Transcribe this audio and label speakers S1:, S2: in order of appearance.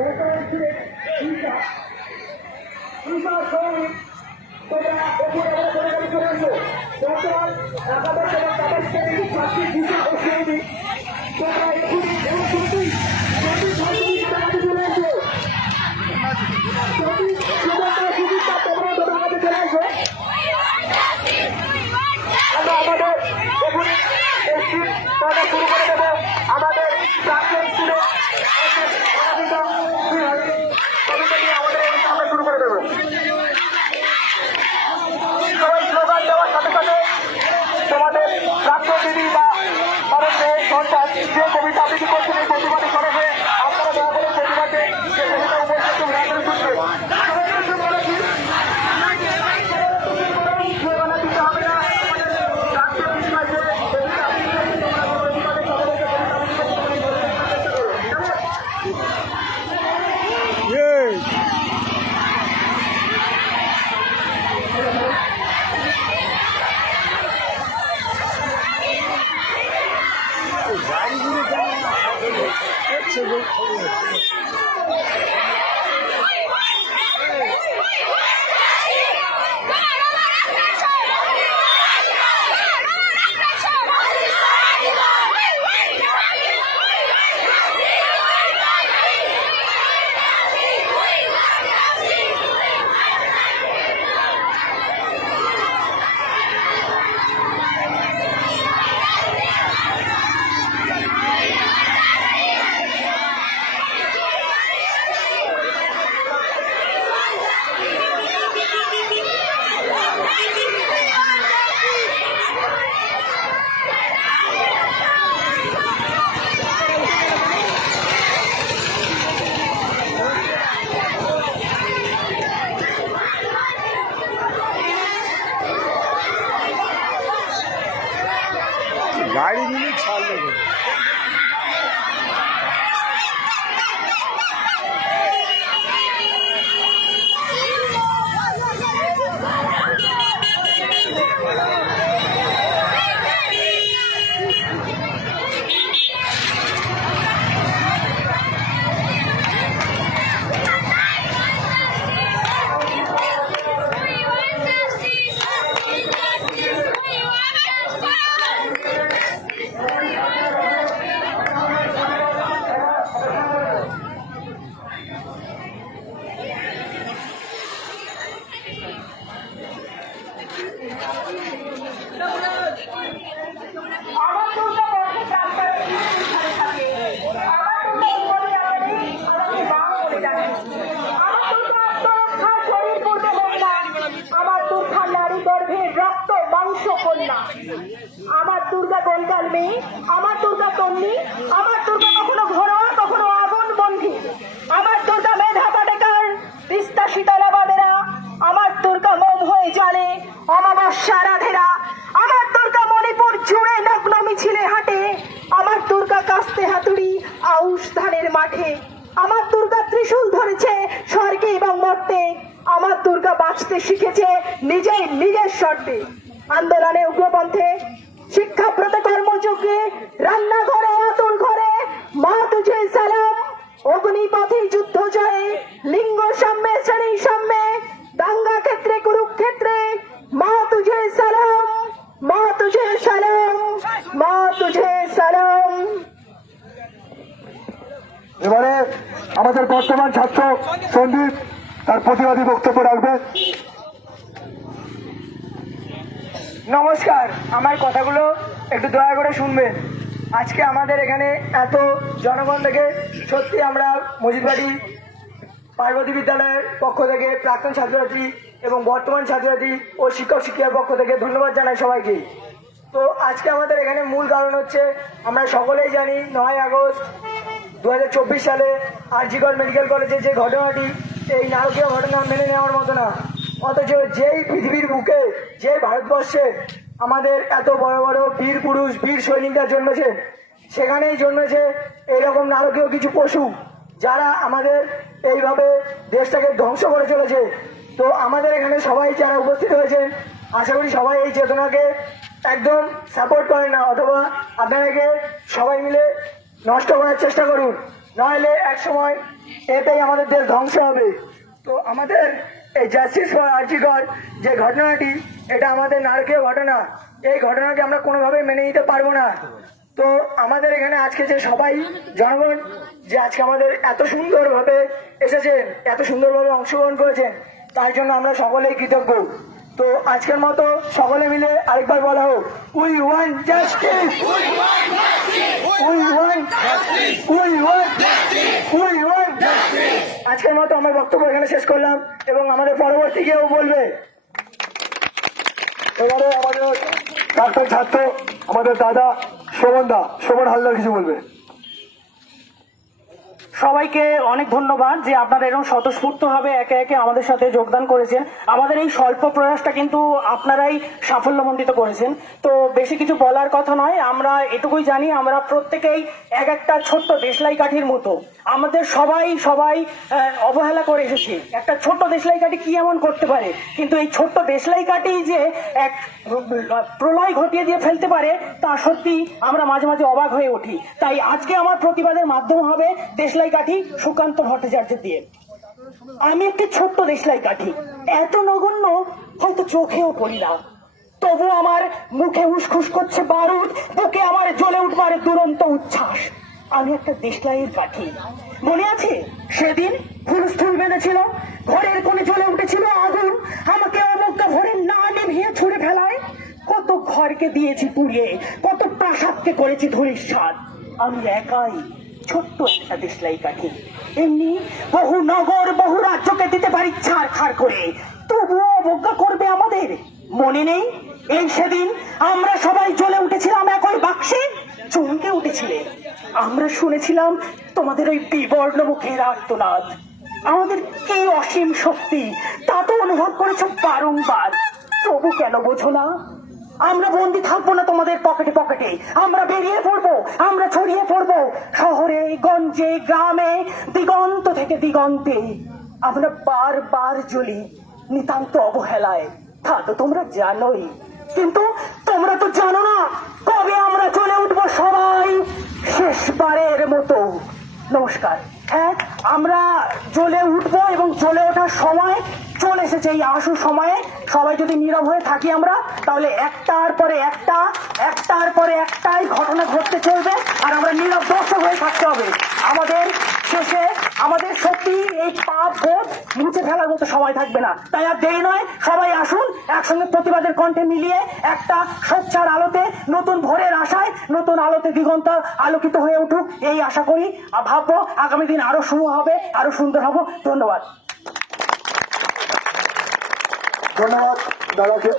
S1: বর্তমান ছিলেন ঈশা ঈশা সৌমিক তোমরা ওপরে আমরা চলে যাবে চলে আসো বর্তমান একাদশ এবং দ্বাদশ শ্রেণির ছাত্রী ঈশা ও সৌমিক তোমরা এক্ষুনি এবং সত্যি সত্যি ছাত্রী কাছে চলে আসো সত্যি সুযোগটা সুযোগটা তোমরা তোমরা কাছে চলে আসো আমরা আমাদের এখনই এই শীত পড়া শুরু করে দেবো আমাদের প্রাক্তন স্টুডেন্ট আমাদের এই আমরা শুরু করে দেবো সবাই স্লোগান দেওয়ার সাথে সাথে তোমাদের প্রাক্তন দিদি বা কারণ মেয়ে সন্তান যে কবিতা আবৃত্তি করছেন এই প্রতিবাদে করে প্রতিবাদে যে কবিতা উপস্থিত রাখতে শুনবে সবাই
S2: কন্যা আমার দুর্গা গোলগাল মেয়ে, আমার দুর্গা তন্নি আমার দুর্গা কখনো ঘোড়া, কখনো আগুন বন্ধি। আমার দুর্গা মেধা পাটেকার, তিস্তা শীতলা বাদেরা আমার দুর্গা মোম হয়ে জ্বলে অমাবস্যা রাধেরা। আমার দুর্গা মণিপুর জুড়ে নগ্ন মিছিলে হাঁটে, আমার দুর্গা কাস্তে হাতুড়ি আউশ ধানের মাঠে। আমার দুর্গা ত্রিশূল ধরেছে স্বর্গে এবং মর্তে। আমার দুর্গা বাঁচতে শিখেছে নিজেই নিজের শর্তে আন্দোলনে উগ্রপন্থে শিক্ষাব্রত কর্মযোগে রান্নাঘরে আতুল ঘরে মা তুঝে সালাম। অগ্নিপথে যুদ্ধ জয়ে, লিঙ্গ সাম্যে, শ্রেণি সাম্যে, দাঙ্গা ক্ষেত্রে, কুরুক্ষেত্রে মা তুঝে সালাম, মা তুঝে সালাম, মা তুঝে সালাম।
S1: এবারে আমাদের বর্তমান ছাত্র সন্দীপ তার প্রতিবাদী বক্তব্য রাখবে।
S3: নমস্কার, আমার কথাগুলো একটু দয়া করে শুনবেন। আজকে আমাদের এখানে এত জনগণ থেকে সত্যি আমরা মজিদবাড়ি পার্বতী বিদ্যালয়ের পক্ষ থেকে প্রাক্তন ছাত্রছাত্রী এবং বর্তমান ছাত্রছাত্রী ও শিক্ষক শিক্ষিকার পক্ষ থেকে ধন্যবাদ জানাই সবাইকে। তো আজকে আমাদের এখানে মূল কারণ হচ্ছে আমরা সকলেই জানি নয় আগস্ট দু হাজার চব্বিশ সালে আর আরজিগড় মেডিকেল কলেজে যে ঘটনাটি এই নারকীয় ঘটনা মেনে নেওয়ার মতো না। অথচ যেই পৃথিবীর বুকে, যে ভারতবর্ষে আমাদের এত বড় বড় বীর পুরুষ, বীর সৈনিকরা জন্মেছে, সেখানেই জন্মেছে এইরকম নারকীয় কিছু পশু যারা আমাদের এইভাবে দেশটাকে ধ্বংস করে চলেছে। তো আমাদের এখানে সবাই যারা উপস্থিত হয়েছেন, আশা করি সবাই এই চেতনাকে একদম সাপোর্ট করেন না, অথবা আপনাদেরকে সবাই মিলে নষ্ট করার চেষ্টা করুন। নইলে এক সময় এতেই আমাদের দেশ ধ্বংস হবে। তো আমাদের এই জাস্টিস ফর আর্জিকর যে ঘটনাটি, এটা আমাদের নারকীয় ঘটনা, এই ঘটনাকে আমরা কোনোভাবেই মেনে নিতে পারব না। তো আমাদের এখানে আজকে যে সবাই জনগণ, যে আজকে আমাদের এত সুন্দরভাবে এসেছেন এত সুন্দরভাবে অংশগ্রহণ করেছেন, তার জন্য আমরা সকলেই কৃতজ্ঞ। তো আজকের মতো সকলে মিলে আরেকবার বলা হোক we want justice we want we want we want আজকের মতো আমার বক্তব্য এখানে শেষ করলাম এবং আমাদের পরবর্তী কেউ বলবে?
S4: এবারে আমাদের ডাক্তার ছাত্র, আমাদের দাদা শোভন দা, শোভন হালদার কিছু বলবে।
S5: সবাইকে অনেক ধন্যবাদ যে আপনারা এরকম স্বতঃস্ফূর্তভাবে একে একে আমাদের সাথে যোগদান করেছেন। আমাদের এই স্বল্প প্রয়াসটা কিন্তু আপনারাই সাফল্যমণ্ডিত করেছেন। তো বেশি কিছু বলার কথা নয়, আমরা এটুকুই জানি, আমরা প্রত্যেকেই এক একটা ছোট্ট দেশলাই কাঠির মতো। আমাদের সবাই সবাই অবহেলা করে এসেছি। একটা ছোট্ট দেশলাই কাঠি কি এমন করতে পারে? কিন্তু এই ছোট্ট দেশলাই কাঠি যে এক প্রলয় ঘটিয়ে দিয়ে ফেলতে পারে, তা সত্যি আমরা মাঝে মাঝে অবাক হয়ে উঠি। তাই আজকে আমার প্রতিবাদের মাধ্যম হবে দেশলাই কাঠি সুকান্ত ভট্টাচার্য দিয়ে। আমি একটি ছোট্ট দেশলাই কাঠি। এত নগণ্য, হয়তো চোখেও পড়ি না। তবু আমার মুখে উসখুস করছে বারুদ, বুকে আমার জ্বলে উঠবার দুরন্ত উচ্ছ্বাস। আমি একটা দেশলাইয়ের কাঠি মনে আছে? সেদিন হুলস্থুল বেঁধেছিল, ঘরের কোণে জ্বলে উঠেছিল আগুন। আমাকে অমুকটা ঘরে না নিভিয়ে ছুড়ে ফেলায়। কত ঘরকে দিয়েছি পুড়িয়ে, কত প্রাসাদকে করেছি ধূলিসাৎ। আমি একাই ছোট্ট একটা দেশলাই কাঠি এমনি বহু নগর, বহু রাজ্যকে দিতে পারি ছাড় খাড় করে। তবুও অবজ্ঞা করবে আমাদের? মনে নেই? এই সেদিন আমরা সবাই জ্বলে উঠেছিলাম একই বাক্সে, চমকে উঠেছিলে। আমরা শুনেছিলাম তোমাদের ওই বিবর্ণ মুখের আর্তনাদ। আমাদের কি অসীম শক্তি? তা তো অনুভব করেছ বারংবার। তবু কেন বোঝো না? আমরা বন্দি থাকব না তোমাদের পকেটে পকেটে। আমরা বেরিয়ে পড়ব, আমরা ছড়িয়ে পড়ব। শহরে, গঞ্জে, গ্রামে, দিগন্ত থেকে দিগন্তে। আমরা বারবার জ্বলি নিতান্ত অবহেলায়। তা তো তোমরা জানোই। কিন্তু তোমরা তো জানো না, কবে আমরা চলে উঠবো সবাই শেষবারের মতো। নমস্কার। আমরা চলে উঠবো এবং চলে ওঠার সময় চলে এসেছে এই আশু সময়ে। সবাই যদি নীরব হয়ে থাকি আমরা, তাহলে একটার পরে একটা, একটার পরে একটাই ঘটনা ঘটতে চলবে। আর আমরা নীরব দর্শক হয়ে থাকতে হবে। আমাদের শেষে আমাদের সত্যি এই পাপ বোধ মুছে ফেলার মতো সময় থাকবে না। তাই আর দেরি নয়, সবাই আসুন, একসঙ্গে প্রতিবাদের কণ্ঠে মিলিয়ে একটা স্বচ্ছার আলোতে, নতুন ভোরের আশায় নতুন আলোতে দিগন্ত আলোকিত হয়ে উঠুক, এই আশা করি। আর ভাববো আগামী দিন আরও শুভ হবে, আরও সুন্দর হব। ধন্যবাদ।
S4: ধন্যবাদ, দাদাকে।